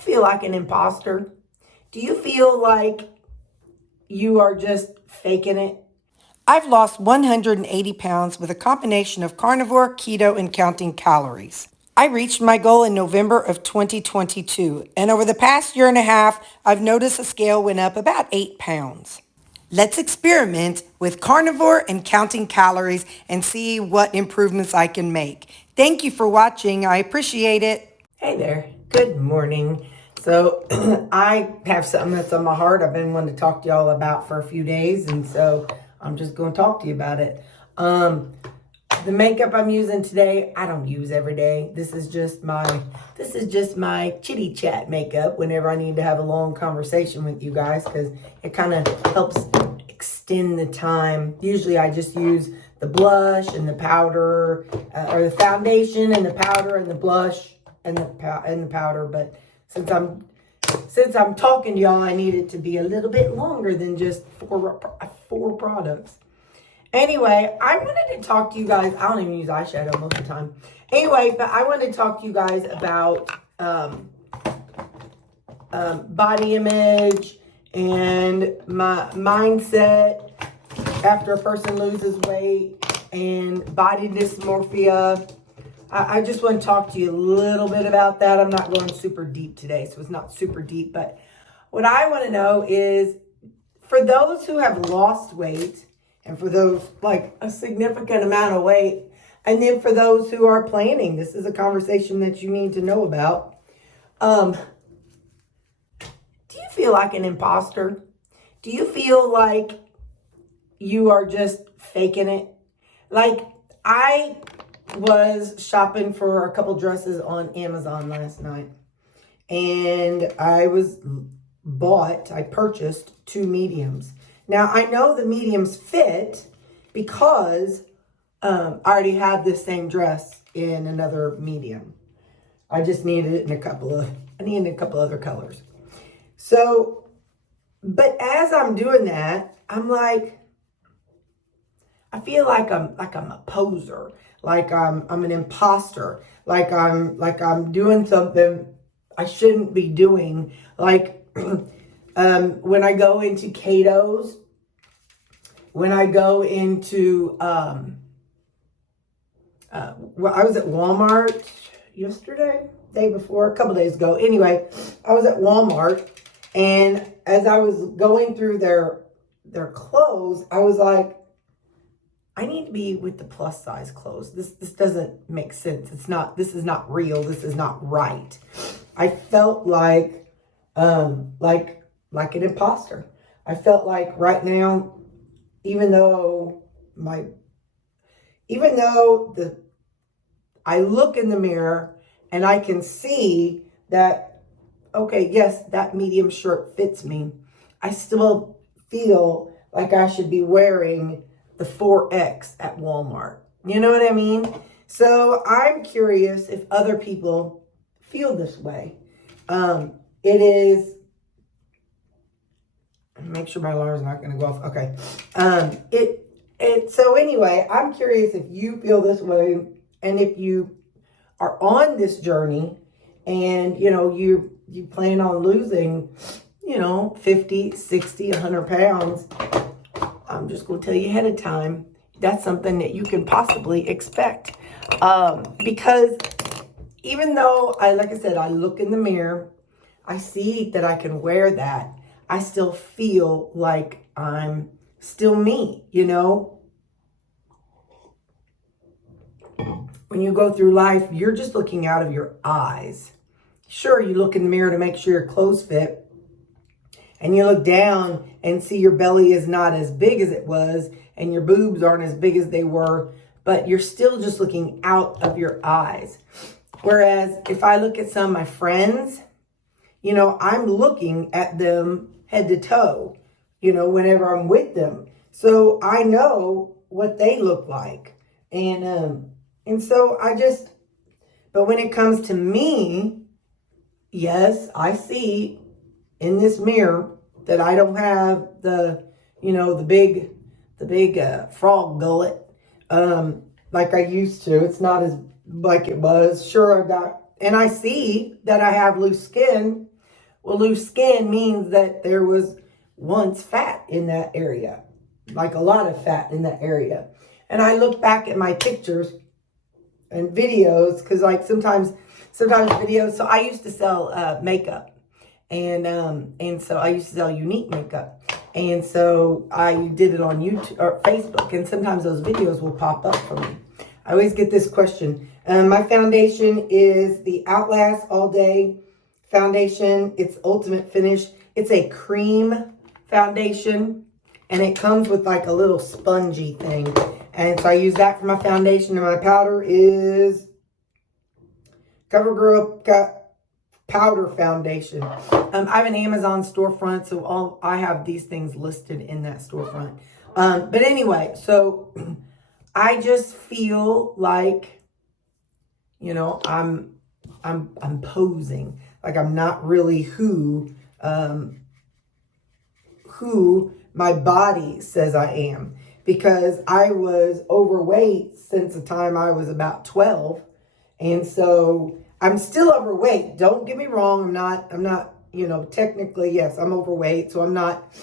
feel like an imposter? Do you feel like you are just faking it? I've lost 180 pounds with a combination of carnivore, keto, and counting calories. I reached my goal in November of 2022, and over the past year and a half, I've noticed the scale went up about 8 pounds. Let's experiment with carnivore and counting calories and see what improvements I can make. Thank you for watching. I appreciate it. Hey there. Good morning. So I have something that's on my heart I've been wanting to talk to y'all about for a few days, and so I'm just going to talk to you about it. The makeup I'm using today, I don't use every day. This is just my chitty chat makeup whenever I need to have a long conversation with you guys, because it kind of helps extend the time. Usually I just use the blush and the powder, or the foundation and the powder and the blush and the powder. But since I'm talking to y'all, I need it to be a little bit longer than just four products. Anyway, I wanted to talk to you guys. I don't even use eyeshadow most of the time. Anyway, but I wanted to talk to you guys about body image and my mindset after a person loses weight and body dysmorphia. I just want to talk to you a little bit about that. I'm not going super deep today, so it's not super deep. But what I want to know is, for those who have lost weight, and for those like a significant amount of weight, and then for those who are planning, this is a conversation that you need to know about. Do you feel like an imposter? Do you feel like you are just faking it? Like, I was shopping for a couple dresses on Amazon last night, and I purchased 2 mediums. Now, I know the mediums fit because I already have this same dress in another medium. I just needed it in a couple other colors. So, but as I'm doing that, I'm like, I feel like I'm a poser, like I'm an imposter, like I'm doing something I shouldn't be doing. Like when I go into Cato's, when I go into I was at Walmart day before, a couple days ago. Anyway, I was at Walmart, and as I was going through their clothes, I was like, I need to be with the plus size clothes. This doesn't make sense. This is not real. This is not right. I felt like an imposter. I felt like right now, even though I look in the mirror and I can see that, okay, yes, that medium shirt fits me, I still feel like I should be wearing the 4X at Walmart. You know what I mean? So I'm curious if other people feel this way. It is, make sure my alarm's not going to go off. Okay. So anyway, I'm curious if you feel this way, and if you are on this journey and, you plan on losing, 50, 60, 100 pounds. I'm just going to tell you ahead of time, that's something that you can possibly expect. Because even though like I said, I look in the mirror, I see that I can wear that, I still feel like I'm still me, When you go through life, you're just looking out of your eyes. Sure, you look in the mirror to make sure your clothes fit, and you look down and see your belly is not as big as it was, and your boobs aren't as big as they were, but you're still just looking out of your eyes. Whereas if I look at some of my friends, I'm looking at them head to toe, whenever I'm with them. So I know what they look like. And so but when it comes to me, yes, I see in this mirror that I don't have the big frog gullet like I used to. It's not as like it was. Sure, and I see that I have loose skin, Well, loose skin means that there was once fat in that area, like a lot of fat in that area. And I look back at my pictures and videos, because like sometimes videos. So I used to sell makeup, and so I used to sell unique makeup, and so I did it on YouTube or Facebook, and sometimes those videos will pop up for me. I always get this question. My foundation is the Outlast All Day foundation. It's Ultimate Finish. It's a cream foundation, and it comes with like a little spongy thing. And so I use that for my foundation, and my powder is CoverGirl Powder Foundation. I have an Amazon storefront, so I have these things listed in that storefront. But anyway, so I just feel like, you know, I'm posing, like I'm not really who my body says I am, because I was overweight since the time I was about 12. And so I'm still overweight. Don't get me wrong. I'm not, you know, technically, yes, I'm overweight. So I'm not,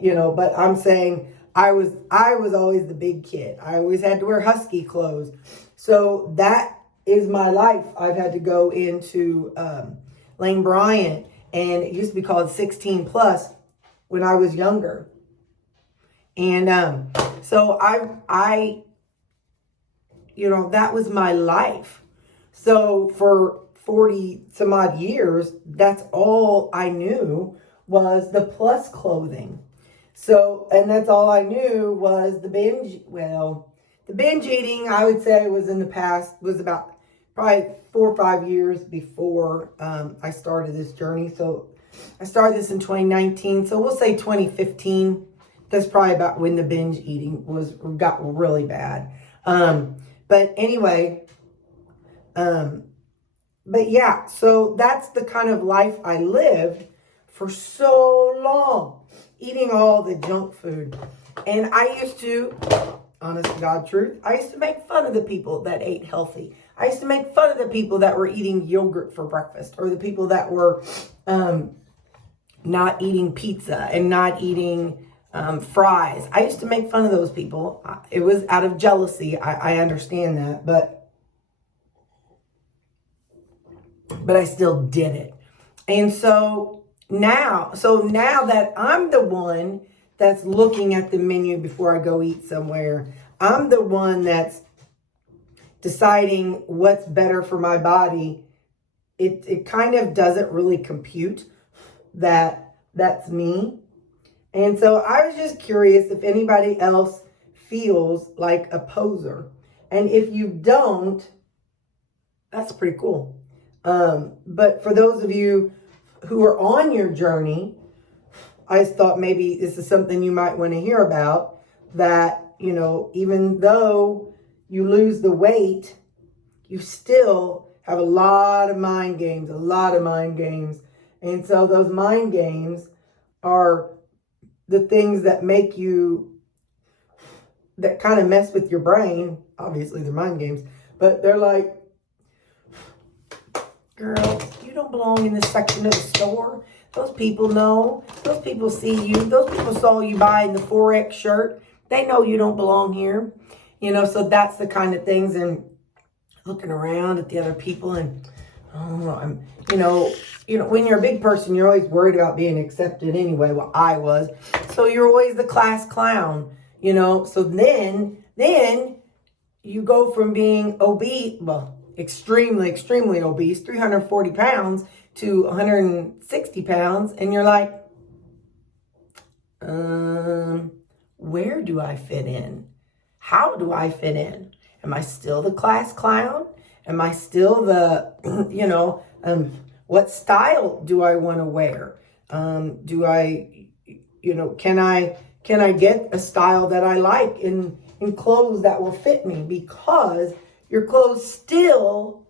you know, but I'm saying I was always the big kid. I always had to wear husky clothes. So that is my life. I've had to go into Lane Bryant, and it used to be called 16 plus when I was younger. And so I, you know, that was my life. So for 40 some odd years, that's all I knew was the plus clothing. So, and that's all I knew was the binge. Well, the binge eating, I would say, was in the past, was about probably 4 or 5 years before I started this journey. So I started this in 2019. So we'll say 2015. That's probably about when the binge eating got really bad. But anyway, but yeah, so that's the kind of life I lived for so long, eating all the junk food. And I used to, honest to God truth, I used to make fun of the people that ate healthy. I used to make fun of the people that were eating yogurt for breakfast, or the people that were not eating pizza and not eating fries. I used to make fun of those people. It was out of jealousy. I understand that, but I still did it. And so now that I'm the one that's looking at the menu before I go eat somewhere, I'm the one that's deciding what's better for my body. It kind of doesn't really compute that that's me. And so I was just curious if anybody else feels like a poser. And if you don't, that's pretty cool. But for those of you who are on your journey, I just thought maybe this is something you might want to hear about, that, you know, even though you lose the weight, you still have a lot of mind games. And so those mind games are the things that make you, that kind of mess with your brain. Obviously they're mind games, but they're like, girl, you don't belong in this section of the store. Those people know. Those people see you. Those people saw you buying the 4X shirt. They know you don't belong here. You know, so that's the kind of things. And looking around at the other people, and you know, when you're a big person, you're always worried about being accepted anyway. Well, I was. So you're always the class clown, you know. So then you go from being obese, well, extremely obese, 340 pounds, to 160 pounds. And you're like, where do I fit in? How do I fit in? Am I still the class clown? Am I still the, you know, what style do I want to wear? Do I, you know, can I get a style that I like in clothes that will fit me? Because your clothes still,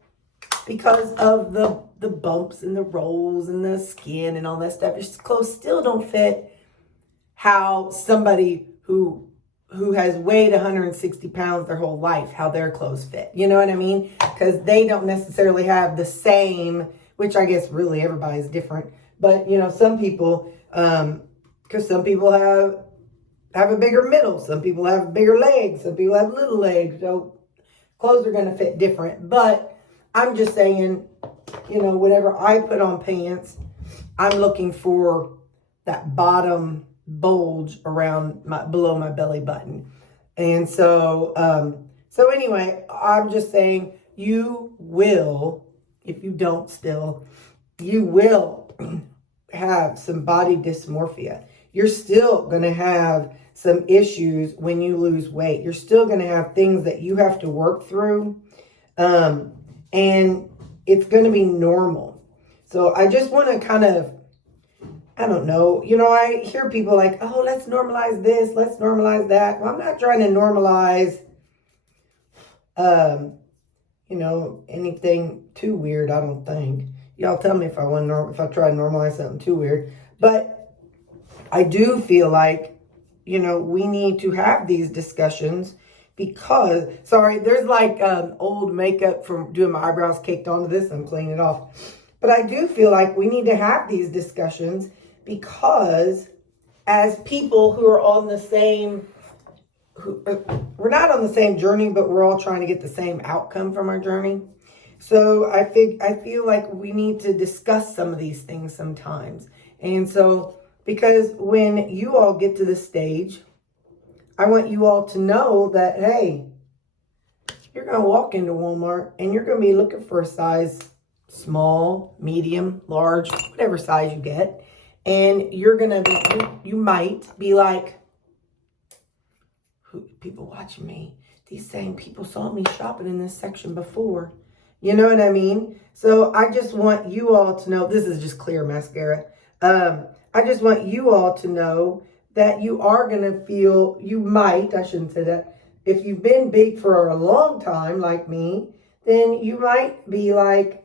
because of the bumps and the rolls and the skin and all that stuff, your clothes still don't fit how somebody who has weighed 160 pounds their whole life, how their clothes fit. You know what I mean? Because they don't necessarily have the same, which I guess really everybody's different, But, you know, some people, because some people have a bigger middle. Some people have bigger legs. Some people have little legs. So clothes are going to fit different. But I'm just saying, you know, whenever I put on pants, I'm looking for that bottom bulge around below my belly button. And so, so anyway, I'm just saying you will, if you don't still, you will have some body dysmorphia. You're still going to have some issues when you lose weight. You're still going to have things that you have to work through. And it's going to be normal. So I just want to kind of, I don't know, you know, I hear people like, oh, let's normalize this, let's normalize that. Well, I'm not trying to normalize, you know, anything too weird, I don't think. Y'all tell me if I want to, if I try to normalize something too weird. But I do feel like, you know, we need to have these discussions because, sorry, there's like old makeup from doing my eyebrows caked onto this. I'm cleaning it off. But I do feel like we need to have these discussions because as people who are on the same, we're not on the same journey, but we're all trying to get the same outcome from our journey. So I feel like we need to discuss some of these things sometimes. And so, because when you all get to this stage, I want you all to know that, hey, you're going to walk into Walmart and you're going to be looking for a size small, medium, large, whatever size you get. And you're going to be, you might be like, people watching me, these same people saw me shopping in this section before. You know what I mean? So I just want you all to know, this is just clear mascara. I just want you all to know that you are going to feel, you might, I shouldn't say that. If you've been big for a long time, like me, then you might be like,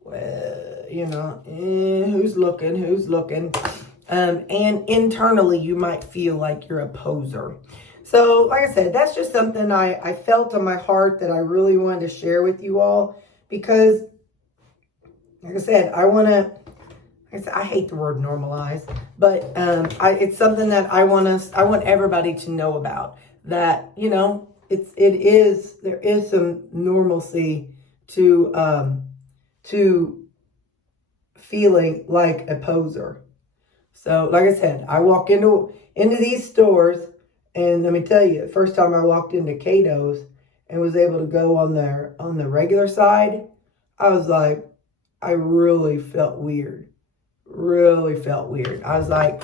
well, you know, who's looking? And internally, you might feel like you're a poser. So, like I said, that's just something I felt on my heart that I really wanted to share with you all. Because, like I said, I hate the word normalize, but it's something that I want everybody to know about. That, you know, there is some normalcy to feeling like a poser. So, like I said, I walk into these stores, and let me tell you, the first time I walked into Cato's and was able to go on the regular side, I was like, I really felt weird. I was like,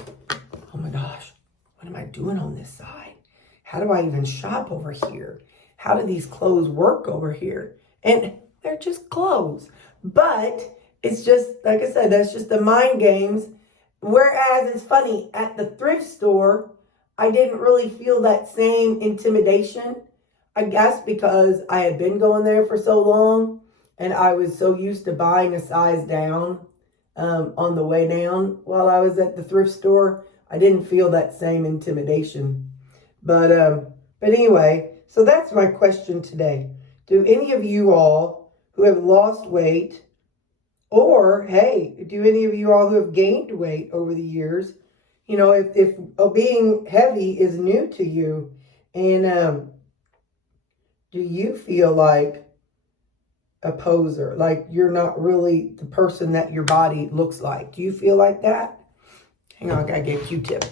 oh my gosh, what am I doing on this side? How do I even shop over here? How do these clothes work over here? And they're just clothes. But it's just, like I said, that's just the mind games. Whereas it's funny, at the thrift store, I didn't really feel that same intimidation. I guess because I had been going there for so long and I was so used to buying a size down on the way down while I was at the thrift store. I didn't feel that same intimidation. But anyway, so that's my question today. Do any of you all who have lost weight, or hey, do any of you all who have gained weight over the years, you know, if being heavy is new to you, and do you feel like a poser, like you're not really the person that your body looks like? Do you feel like that? Hang on, I gotta get a Q-tip.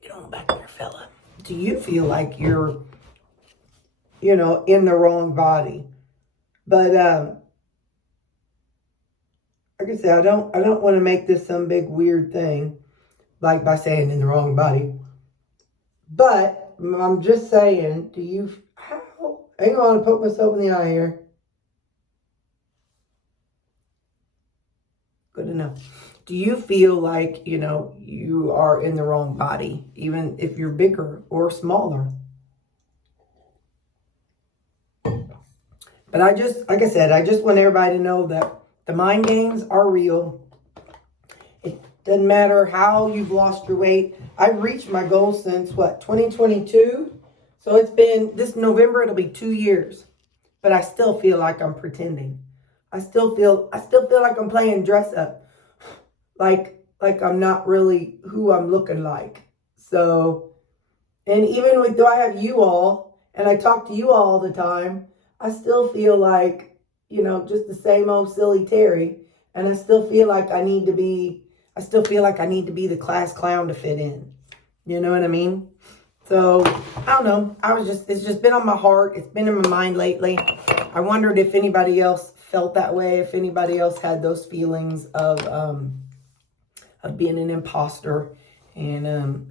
Get on back there, fella. Do you feel like you're, you know, in the wrong body? But like I said, I don't want to make this some big weird thing, like by saying in the wrong body. But I'm just saying, hang on, I poke myself in the eye here. Good enough. Do you feel like, you know, you are in the wrong body, even if you're bigger or smaller? But like I said, I just want everybody to know that the mind games are real. It doesn't matter how you've lost your weight. I've reached my goal since, 2022? So it's been, this November, it'll be 2 years. But I still feel like I'm pretending. I still feel like I'm playing dress up. Like I'm not really who I'm looking like. So, and even with, though I have you all, and I talk to you all the time, I still feel like, just the same old silly Terri. And I still feel like I need to be the class clown to fit in. You know what I mean? So, I don't know. It's just been on my heart. It's been in my mind lately. I wondered if anybody else felt that way, if anybody else had those feelings of being an imposter. And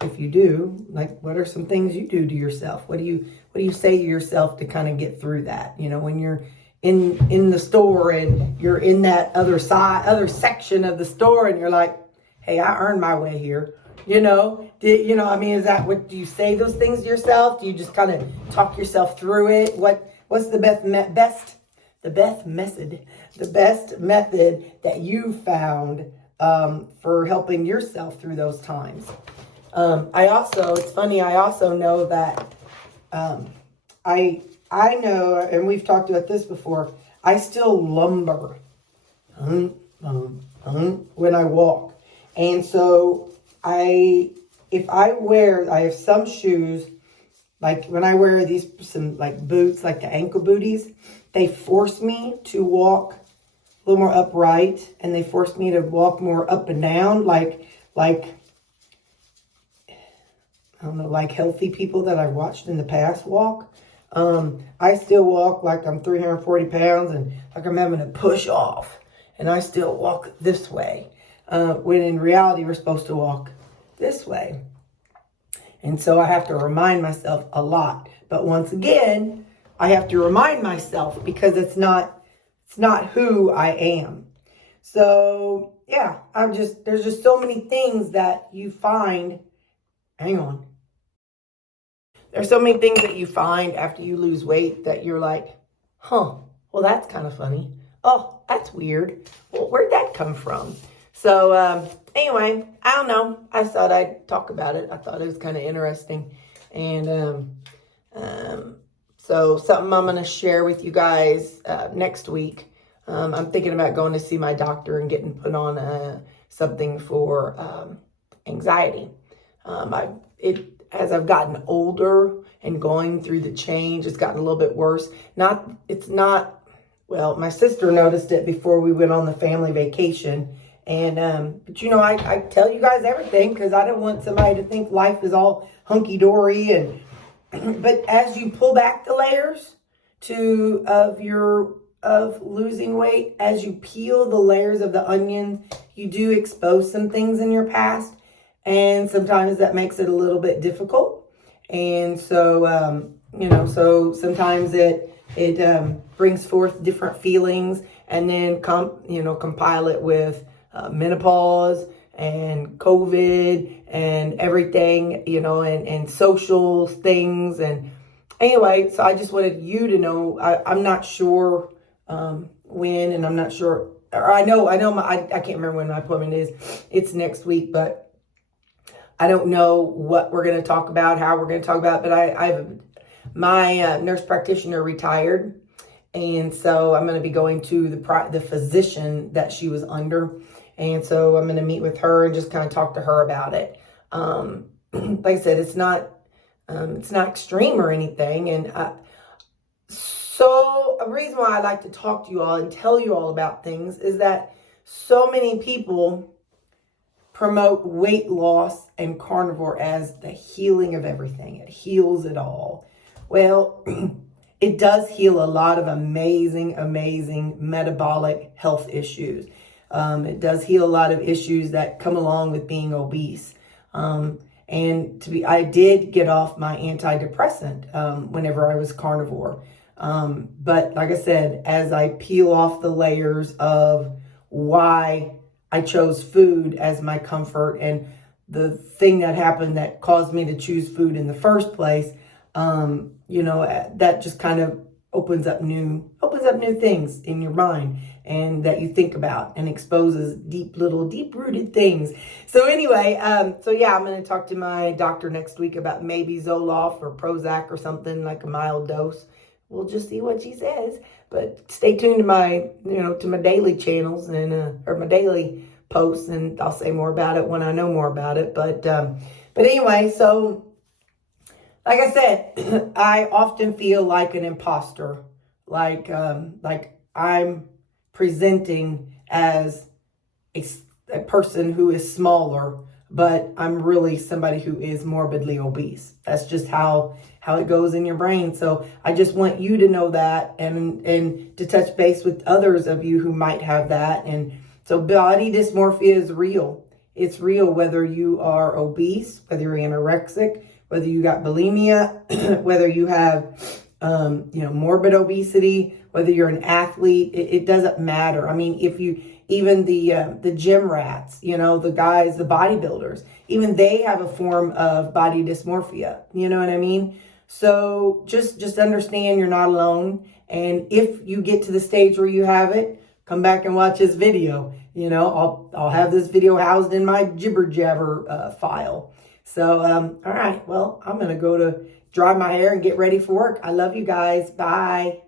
if you do, like, what are some things you do to yourself? What do you say to yourself to kind of get through that? When you're in the store and you're in that other section of the store and you're like, hey, I earned my way here. Is that what, do you say those things to yourself? Do you just kind of talk yourself through it? What's the best method that you found for helping yourself through those times? It's funny, I also know that I know, and we've talked about this before, I still lumber when I walk. And so I have some shoes, like when I wear some like boots, like the ankle booties, they force me to walk a little more upright, and they force me to walk more up and down, like I don't know, like healthy people that I've watched in the past walk. I still walk like I'm 340 pounds and like I'm having to push off, and I still walk this way, when in reality we're supposed to walk this way. And so I have to remind myself a lot. But once again, I have to remind myself because it's not who I am. So yeah, there's just so many things that you find. Hang on. There's so many things that you find after you lose weight that you're like, well, that's kind of funny. Oh, that's weird. Well, where'd that come from? So anyway, I don't know. I thought I'd talk about it. I thought it was kind of interesting. And so something I'm going to share with you guys next week. I'm thinking about going to see my doctor and getting put on something for anxiety. As I've gotten older and going through the change, it's gotten a little bit worse. Well, my sister noticed it before we went on the family vacation. And, but I tell you guys everything because I don't want somebody to think life is all hunky-dory. But as you pull back the layers of losing weight, as you peel the layers of the onion, you do expose some things in your past. And sometimes that makes it a little bit difficult. And so, so sometimes it brings forth different feelings, and then compile it with menopause and COVID and everything, and social things. And anyway, so I just wanted you to know, I'm not sure when, and I'm not sure, or I can't remember when my appointment is. It's next week, but I don't know what we're going to talk about, how we're going to talk about, but my nurse practitioner retired. And so I'm going to be going to the physician that she was under. And so I'm going to meet with her and just kind of talk to her about it. Like I said, it's not extreme or anything. And so a reason why I like to talk to you all and tell you all about things is that so many people promote weight loss and carnivore as the healing of everything. It heals it all. Well, it does heal a lot of amazing metabolic health issues. It does heal a lot of issues that come along with being obese. I did get off my antidepressant whenever I was carnivore. But like I said, as I peel off the layers of why I chose food as my comfort and the thing that happened that caused me to choose food in the first place, that just kind of opens up new things in your mind and that you think about and exposes deep-rooted things. So anyway, I'm going to talk to my doctor next week about maybe Zoloft or Prozac or something, like a mild dose. we'll just see what she says. But stay tuned to my, to my daily channels and or my daily posts, and I'll say more about it when I know more about it. But anyway, so like I said, I often feel like an imposter, like I'm presenting as a person who is smaller, but I'm really somebody who is morbidly obese. That's just how it goes in your brain. So I just want you to know that, and to touch base with others of you who might have that. And so body dysmorphia is real. It's real, whether you are obese, whether you're anorexic, whether you got bulimia, whether you have, morbid obesity, whether you're an athlete, it doesn't matter. I mean, even the gym rats, the guys, the bodybuilders, even they have a form of body dysmorphia. You know what I mean? So just understand you're not alone. And if you get to the stage where you have it, come back and watch this video. I'll have this video housed in my jibber jabber file. So, all right, well, I'm going to go to dry my hair and get ready for work. I love you guys. Bye.